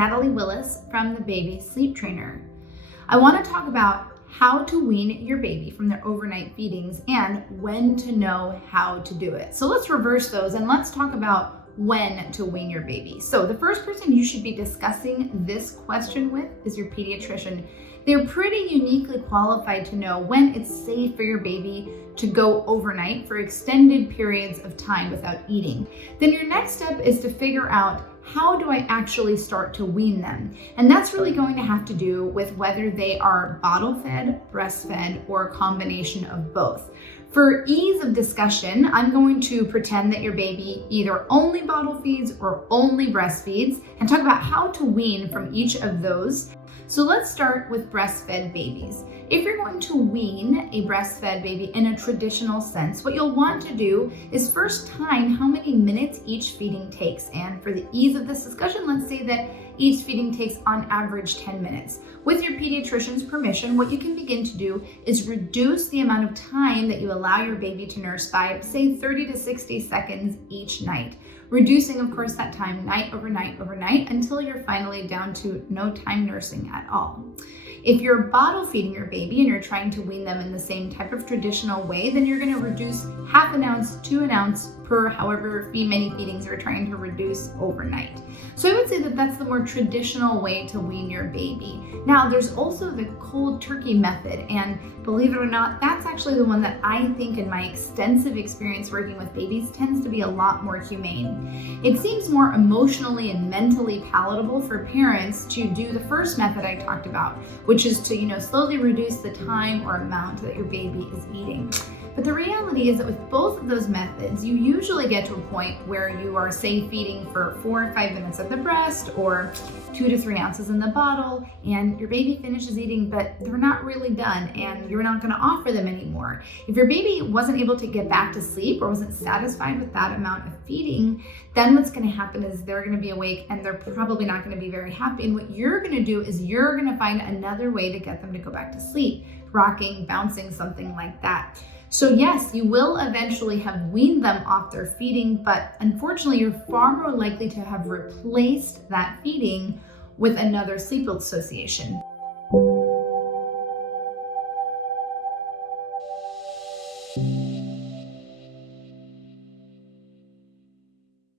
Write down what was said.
Natalie Willis from the Baby Sleep Trainer. I want to talk about how to wean your baby from their overnight feedings and when to know how to do it. So let's reverse those and let's talk about when to wean your baby. So the first person you should be discussing this question with is your pediatrician. They're pretty uniquely qualified to know when it's safe for your baby to go overnight for extended periods of time without eating. Then your next step is to figure out, how do I actually start to wean them? And that's really going to have to do with whether they are bottle fed, breastfed, or a combination of both. For ease of discussion, I'm going to pretend that your baby either only bottle feeds or only breastfeeds and talk about how to wean from each of those. So let's start with breastfed babies. If you're going to wean a breastfed baby in a traditional sense, what you'll want to do is first time how many minutes each feeding takes. And for the ease of this discussion, let's say that each feeding takes on average 10 minutes. With your pediatrician's permission, what you can begin to do is reduce the amount of time that you allow your baby to nurse by, say, 30 to 60 seconds each night. Reducing, of course, that time night over night until you're finally down to no time nursing at all. If you're bottle feeding your baby and you're trying to wean them in the same type of traditional way, then you're going to reduce half an ounce to an ounce per however many feedings you're trying to reduce overnight. So I would say that that's the more traditional way to wean your baby. Now, there's also the cold turkey method, and believe it or not, that's actually the one that I think in my extensive experience working with babies tends to be a lot more humane. It seems more emotionally and mentally palatable for parents to do the first method I talked about, which is to, slowly reduce the time or amount that your baby is eating. But the reality is that with both of those methods, you usually get to a point where you are, say, feeding for 4 or 5 minutes at the breast or 2 to 3 ounces in the bottle, and your baby finishes eating, but they're not really done, and you're not going to offer them anymore. If your baby wasn't able to get back to sleep or wasn't satisfied with that amount of feeding, then what's going to happen is they're going to be awake and they're probably not going to be very happy. And what you're going to do is you're going to find another way to get them to go back to sleep, rocking, bouncing, something like that. So yes, you will eventually have weaned them off their feeding, but unfortunately, you're far more likely to have replaced that feeding with another sleep association.